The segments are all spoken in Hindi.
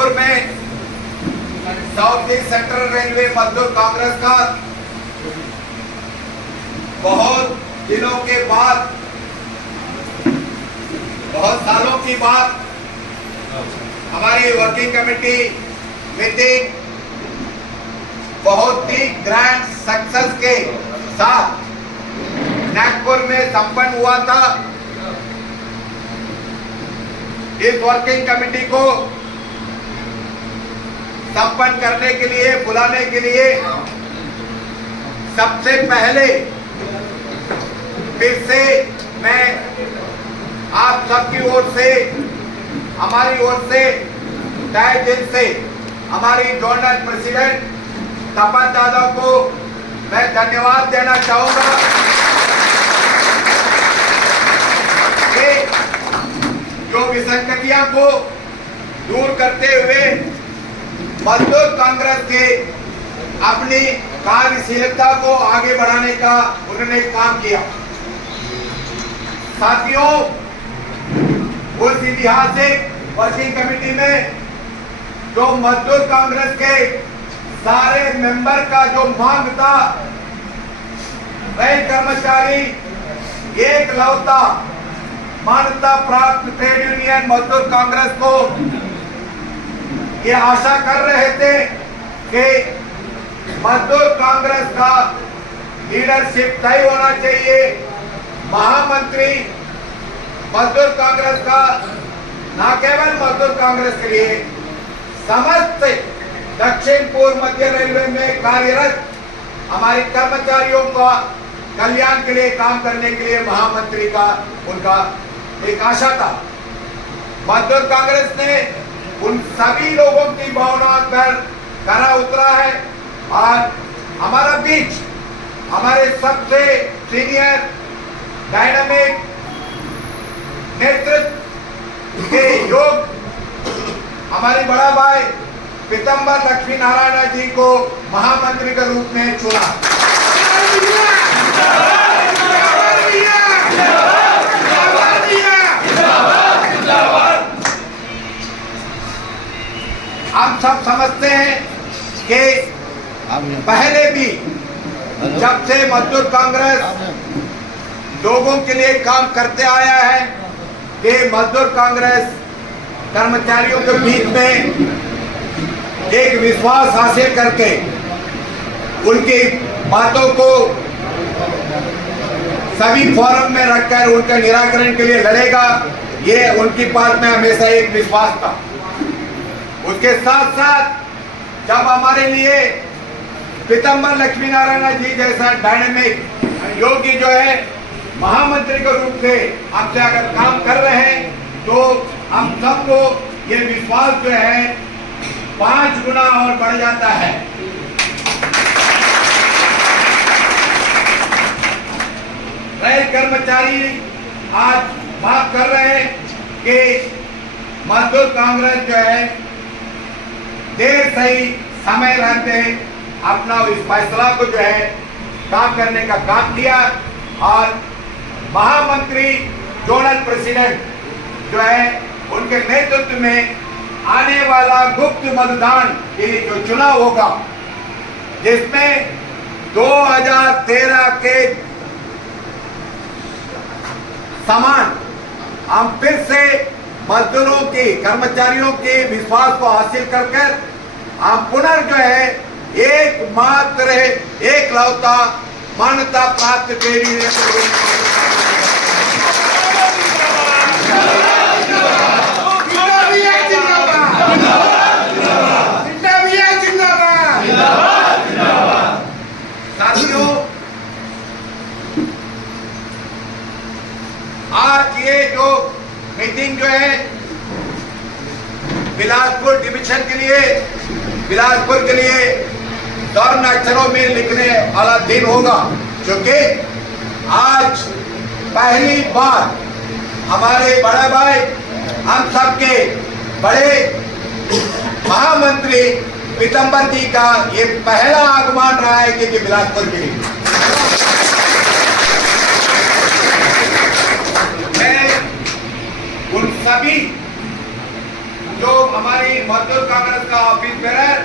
नागपुर में साउथ ईस्ट सेंट्रल रेलवे मजदूर कांग्रेस का बहुत दिनों के बाद, बहुत सालों की बात हमारी वर्किंग कमेटी मीटिंग बहुत ही ग्रैंड सक्सेस के साथ नागपुर में संपन्न हुआ था। इस वर्किंग कमेटी को संपन्न करने के लिए, बुलाने के लिए सबसे पहले फिर से मैं आप सबकी ओर से, हमारी ओर से तहे दिल से हमारी जोनल प्रेसिडेंट तपन दादा को मैं धन्यवाद देना चाहूंगा कि जो विसंगतियां को दूर करते हुए मजदूर कांग्रेस के अपनी कार्यशीलता को आगे बढ़ाने का उन्होंने काम किया। साथियों, उस ऐतिहासिक वर्किंग कमेटी में जो मजदूर कांग्रेस के सारे मेंबर का जो मांग था, रेल कर्मचारी एकलौता मान्यता प्राप्त ट्रेड यूनियन मजदूर कांग्रेस को ये आशा कर रहे थे कि मजदूर कांग्रेस का लीडरशिप तय होना चाहिए। महामंत्री मजदूर कांग्रेस का न केवल मजदूर कांग्रेस के लिए समस्त दक्षिण पूर्व मध्य रेलवे में कार्यरत हमारे कर्मचारियों का कल्याण के लिए काम करने के लिए महामंत्री का उनका एक आशा था। मजदूर कांग्रेस ने उन सभी लोगों की भावना पर खरा उतरा है और हमारा बीच हमारे सबसे सीनियर डायनामिक नेतृत्व के योग हमारे बड़ा भाई पीतम्बर लक्ष्मी नारायण जी को महामंत्री के रूप में चुना। हम सब समझते हैं कि पहले भी जब से मजदूर कांग्रेस लोगों के लिए काम करते आया है कि मजदूर कांग्रेस कर्मचारियों के बीच में एक विश्वास हासिल करके उनकी बातों को सभी फोरम में रखकर उनके निराकरण के लिए लड़ेगा, ये उनकी बात में हमेशा एक विश्वास था। उसके साथ साथ जब हमारे लिए पीतम्बर लक्ष्मी नारायण जी जैसा डायनेमिक योगी जो है महामंत्री के रूप से हमसे अगर काम कर रहे हैं तो हम सबको ये विश्वास जो है 5 गुना और बढ़ जाता है। रेल कर्मचारी आज बात कर रहे हैं कि मजदूर कांग्रेस जो है देर सही समय रहते अपना इस फैसला को जो है काम करने का काम किया और महामंत्री जोनल प्रेसिडेंट जो है उनके नेतृत्व में आने वाला गुप्त मतदान के जो चुनाव होगा जिसमें 2013 के समान हम फिर से मजदूरों की, कर्मचारियों के विश्वास को हासिल कर हम पुनः जो है एकमात्र एकलौता मान्यता प्राप्त ट्रेड यूनियन साथियों, आज ये जो मीटिंग जो है बिलासपुर डिवीजन के लिए, बिलासपुर के लिए स्वर्ण अक्षरों में लिखने वाला दिन होगा, क्योंकि आज पहली बार हमारे बड़े भाई, हम सबके बड़े महामंत्री पीतम्बर जी का ये पहला आगमन रहा है कि बिलासपुर के लिए। मैं उन सभी जो हमारी मजदूर कांग्रेस का office bearer,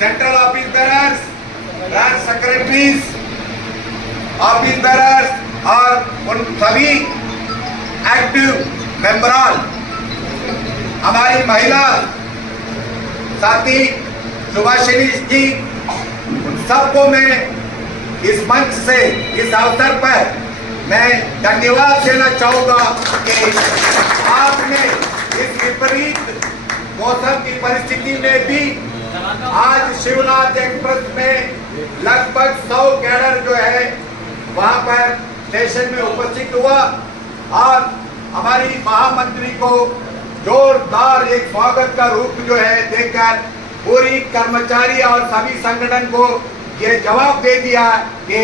central office bearers, branch secretaries, office bearers और उन सभी एक्टिव मेंबरान, हमारी महिला साथी सुभाषिनी जी, सबको मैं इस मंच से, इस अवसर पर मैं धन्यवाद देना चाहूंगा कि आपने इस विपरीत मौसम की परिस्थिति में भी आज शिवनाथ एक्सप्रेस में लगभग 100 कैडर जो है वहां पर स्टेशन में उपस्थित हुआ और हमारी महामंत्री को जोरदार एक स्वागत का रूप जो है देकर पूरी कर्मचारी और सभी संगठन को ये जवाब दे दिया कि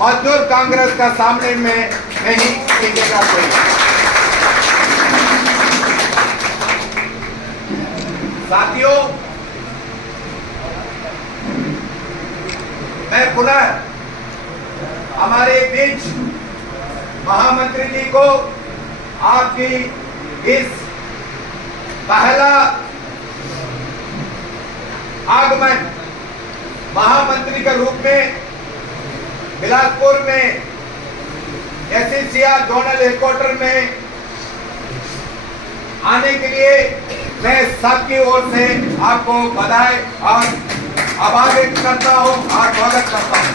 मजदूर कांग्रेस का सामने में नहीं टिकेगा कोई। साथियों, मैं पुनः हमारे बीच महामंत्री जी को आपकी इस पहला आगमन महामंत्री के रूप में बिलासपुर में एससीसीआर जोनल हेडक्वार्टर में आने के लिए मैं सबकी ओर से आपको बधाई और आभार व्यक्त करता हूं और स्वागत करता हूं।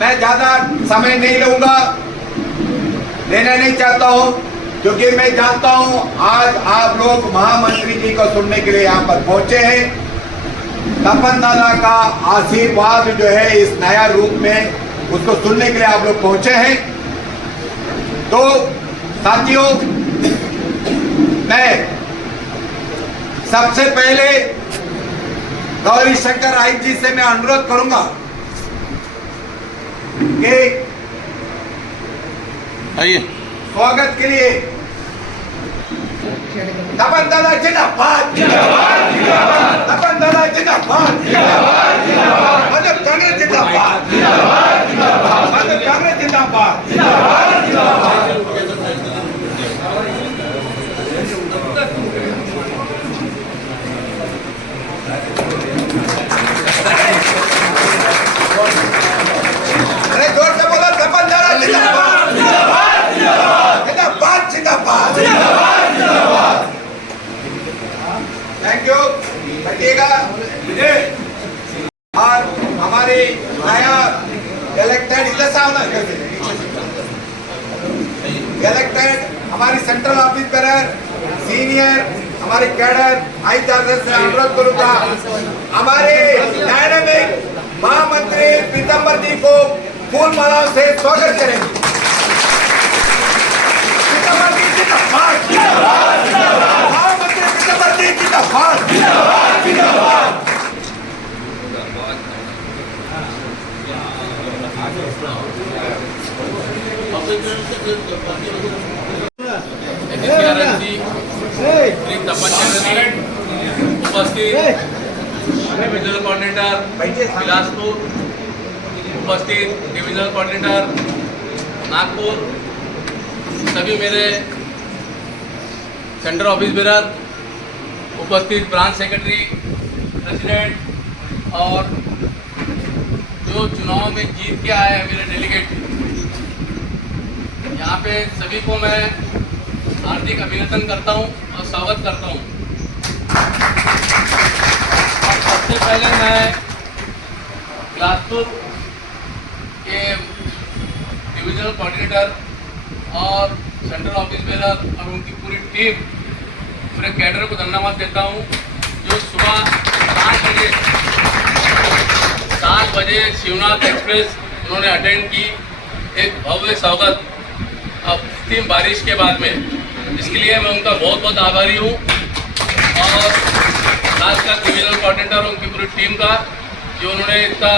मैं ज्यादा समय नहीं लूंगा, लेना नहीं चाहता हूं, क्योंकि मैं जानता हूं आज आप लोग महामंत्री जी को सुनने के लिए यहाँ पर पहुंचे हैं। तपन दादा का आशीर्वाद जो है इस नया रूप में, उसको सुनने के लिए आप लोग पहुंचे हैं। तो साथियों, मैं सबसे पहले गौरी शंकर आयुक्त जी से मैं अनुरोध करूंगा कि आइए स्वागत के लिए तपन दादा जिंदाबाद, तपन दादा जिंदाबाद, मजदूर कांग्रेस जिंदाबाद, मजदूर कांग्रेस जिंदाबाद। अरे जोर से बोलो, तपन दादा जिंदाबाद, जिंदाबाद, जिंदाबाद। थैंक यू, बैठिएगा। और हमारे नया इलेक्टेड इलेक्टेड हमारी सेंट्रल ऑफिस बेरर सीनियर हमारे कैडर आई से अनुरोध करूंगा, हमारे डायनामिक महामंत्री पीताम्बर जी को फूल माला से स्वागत करेंगे। पीताम्बर जी जिंदाबाद, महामंत्री पीताम्बर जी जिंदाबाद, जिंदाबाद। उपस्थित डिविजनल कोऑर्डिनेटर बिलासपुर, उपस्थित डिविजनल कोऑर्डिनेटर नागपुर, सभी मेरे सेंट्रल ऑफिस बेरर, उपस्थित ब्रांच सेक्रेटरी, प्रेसिडेंट और जो चुनाव में जीत के आए हैं मेरे डेलीगेट, यहाँ पे सभी को मैं हार्दिक अभिनंदन करता हूँ और स्वागत करता हूँ। और सबसे पहले मैं बिलासपुर के डिविजनल कोऑर्डिनेटर और सेंट्रल ऑफिस बेरर और उनकी पूरी टीम, पूरे कैडर को धन्यवाद देता हूँ, जो सुबह 7 बजे शिवनाथ एक्सप्रेस उन्होंने अटेंड की, एक भव्य स्वागत अंतिम बारिश के बाद में, इसके लिए मैं उनका बहुत बहुत आभारी हूँ। और खासकर डिविजनल कोऑर्डिनेटर और उनकी पूरी टीम का, जो उन्होंने इतना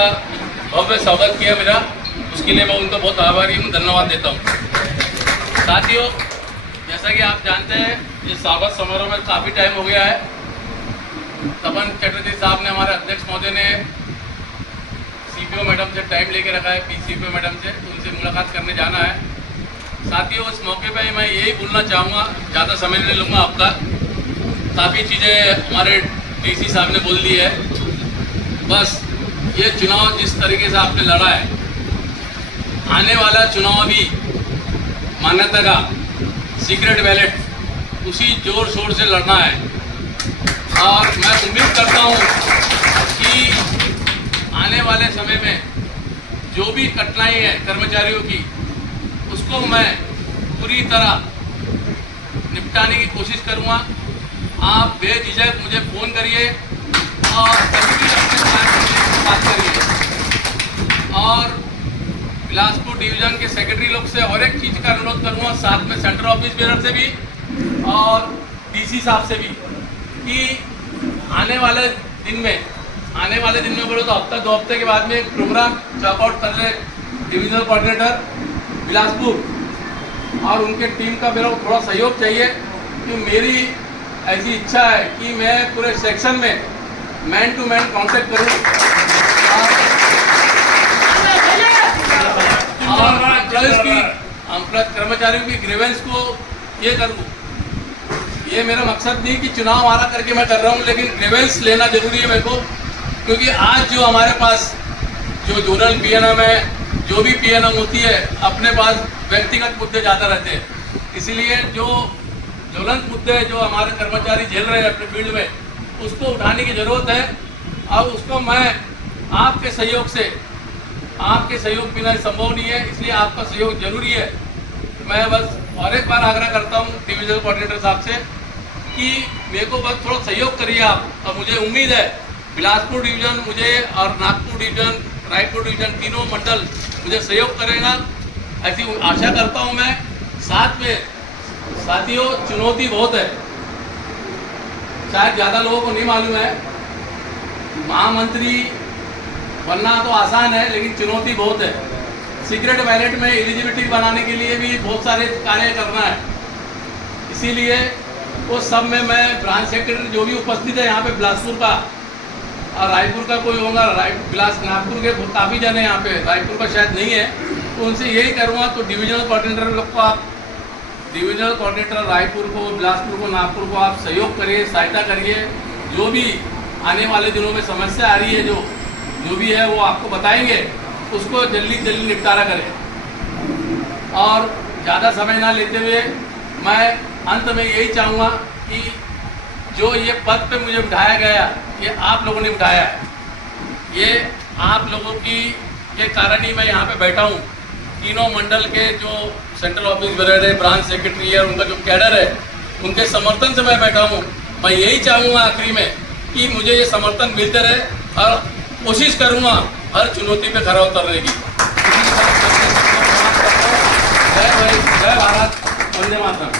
भव्य स्वागत किया मेरा, उसके लिए मैं उनका बहुत आभारी हूँ, धन्यवाद देता हूँ। साथियों, जैसा कि आप जानते हैं, इस स्वागत समारोह में काफ़ी टाइम हो गया है। तपन चटर्जी साहब ने, हमारे अध्यक्ष महोदय ने सीपीओ मैडम से टाइम लेके रखा है, पीसीपीओ मैडम से, तो उनसे मुलाकात करने जाना है। साथियों, इस मौके पे मैं यही बोलना चाहूँगा, ज़्यादा समय नहीं लूँगा आपका। काफ़ी चीज़ें हमारे डीसी साहब ने बोल दी है। बस ये चुनाव जिस तरीके से आपने लड़ा है, आने वाला चुनाव भी मान्यता का सीक्रेट बैलेट उसी जोर शोर से लड़ना है। और मैं उम्मीद करता हूँ कि आने वाले समय में जो भी कठिनाई है कर्मचारियों की, उसको मैं पूरी तरह निपटाने की कोशिश करूँगा। आप बेझिझक मुझे फ़ोन करिए और कभी भी अपने साथ बात करिए। और बिलासपुर डिवीज़न के सेक्रेटरी लोग से और एक चीज़ का अनुरोध करूँगा, साथ में सेंट्रल ऑफिस बेरर से भी और डीसी साहब से भी, कि आने वाले दिन में बोलो तो हफ्ता 2 हफ्ते के बाद में एक प्रोग्राम चॉकआउट कर ले डिविजनल कोऑर्डिनेटर बिलासपुर और उनके टीम का मेरा थोड़ा सहयोग चाहिए। कि मेरी ऐसी इच्छा है कि मैं पूरे सेक्शन में मैन टू मैन कॉन्टेक्ट करूँ और कर्मचारियों की ग्रीवेंस को ये करूँ। ये मेरा मकसद नहीं कि चुनाव हमारा करके मैं कर रहा हूँ, लेकिन ग्रीवेंस लेना जरूरी है मेरे को। क्योंकि आज जो हमारे पास जो जोनल पीएनएम है, जो भी पीएनएम होती है, अपने पास व्यक्तिगत मुद्दे ज़्यादा रहते हैं। इसीलिए जो ज्वलंत मुद्दे जो हमारे कर्मचारी झेल रहे हैं अपने फील्ड में, उसको उठाने की ज़रूरत है। और उसको मैं आपके सहयोग बिना संभव नहीं है, इसलिए आपका सहयोग जरूरी है। मैं बस और एक बार आग्रह करता हूँ डिविजनल कोऑर्डिनेटर साहब से कि मेरे को बस थोड़ा सहयोग करिए आप। और मुझे उम्मीद है बिलासपुर डिवीज़न मुझे और नागपुर डिवीज़न, रायपुर डिवीज़न, तीनों मंडल मुझे सहयोग करेगा, ऐसी आशा करता हूँ मैं। साथ में साथियों, चुनौती बहुत है, शायद ज़्यादा लोगों को नहीं मालूम है। महामंत्री बनना तो आसान है, लेकिन चुनौती बहुत है। सीक्रेट बैलेट में एलिजिबिलिटी बनाने के लिए भी बहुत सारे कार्य करना है। इसीलिए उस सब में मैं ब्रांच सेक्रेटरी जो भी उपस्थित है यहाँ पे बिलासपुर का और रायपुर का कोई होगा, नागपुर के काफ़ी जने यहाँ पे, रायपुर का शायद नहीं है, तो उनसे यही करूँगा। तो डिविजनल कोऑर्डिनेटर लोग को आप, डिविजनल कोऑर्डिनेटर रायपुर को, बिलासपुर को, नागपुर को आप सहयोग करिए, सहायता करिए। जो भी आने वाले दिनों में समस्या आ रही है, जो भी है वो आपको बताएंगे, उसको जल्दी निपटारा करें। और ज़्यादा समय ना लेते हुए मैं अंत में यही चाहूँगा कि जो ये पद पे मुझे बिठाया गया, ये आप लोगों ने बिठाया है। ये आप लोगों के कारण ही मैं यहाँ पे बैठा हूँ। तीनों मंडल के जो सेंट्रल ऑफिस बेरर है, ब्रांच सेक्रेटरी है, उनका जो कैडर है, उनके समर्थन से मैं बैठा हूँ। मैं यही चाहूँगा आखिरी में कि मुझे ये समर्थन मिलते रहे और कोशिश करूँगा हर चुनौती पे खरा उतरने की। जय भारत, वंदे मातरम।